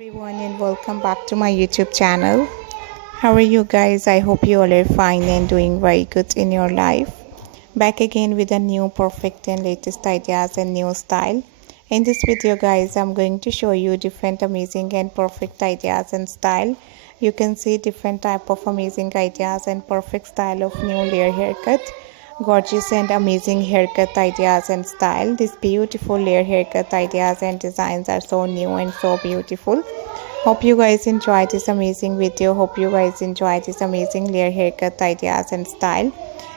Everyone and welcome back to my YouTube channel. How are you guys? I hope you all are fine and doing very good in your life. Back again with a new perfect and latest ideas and new style. In this video guys, I'm going to show you different amazing and perfect ideas and style. You can see different type of amazing ideas and perfect style of new layer haircut. Gorgeous and amazing haircut ideas and style. These beautiful layer haircut ideas and designs are so new and so beautiful. Hope you guys enjoy this amazing video. Hope you guys enjoy this amazing layer haircut ideas and style.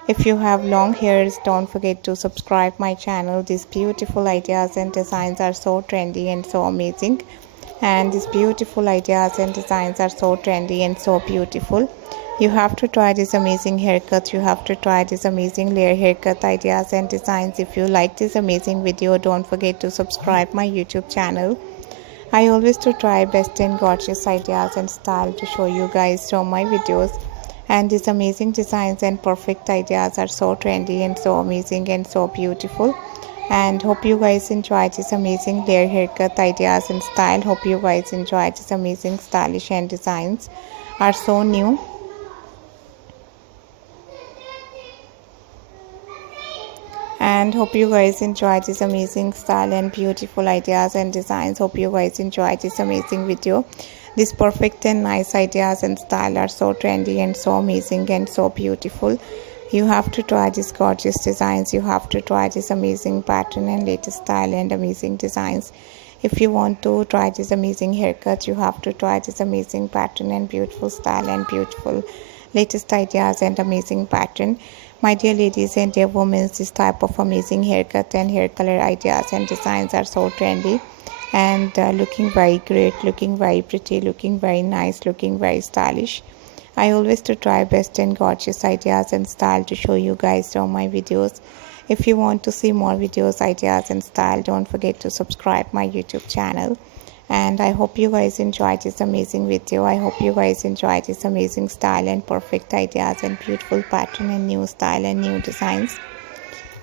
If you have long hairs, don't forget to subscribe my channel. These beautiful ideas and designs are so trendy and so amazing. And these beautiful ideas and designs are so trendy and so beautiful. You have to try this amazing haircut. You have to try this amazing layer haircut ideas and designs. If you like this amazing video, don't forget to subscribe my YouTube channel. I always to try best and gorgeous ideas and style to show you guys from my videos. And these amazing designs and perfect ideas are so trendy and so amazing and so beautiful. And hope you guys enjoy this amazing layer haircut ideas and style. Hope you guys enjoy this amazing stylish and designs are so new. And hope you guys enjoy this amazing style and beautiful ideas and designs. Hope you guys enjoy this amazing video. These perfect and nice ideas and style are so trendy and so amazing and so beautiful. You have to try these gorgeous designs. You have to try this amazing pattern and latest style and amazing designs. If you want to try this amazing haircut, you have to try this amazing pattern and beautiful style and beautiful latest ideas and amazing pattern. My dear ladies and dear women, this type of amazing haircut and hair color ideas and designs are so trendy and looking very great, looking very pretty, looking very nice, looking very stylish. I always to try best and gorgeous ideas and style to show you guys from my videos. If you want to see more videos, ideas and style, don't forget to subscribe my YouTube channel. And I hope you guys enjoy this amazing video. I hope you guys enjoy this amazing style and perfect ideas and beautiful pattern and new style and new designs.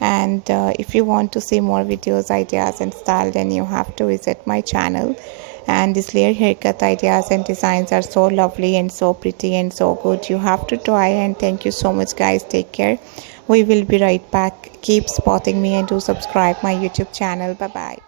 And if you want to see more videos, ideas and style, then you have to visit my channel. And these layer haircut ideas and designs are so lovely and so pretty and so good. You have to try. And thank you so much guys. Take care. We will be right back. Keep spotting me and do subscribe my YouTube channel. Bye bye.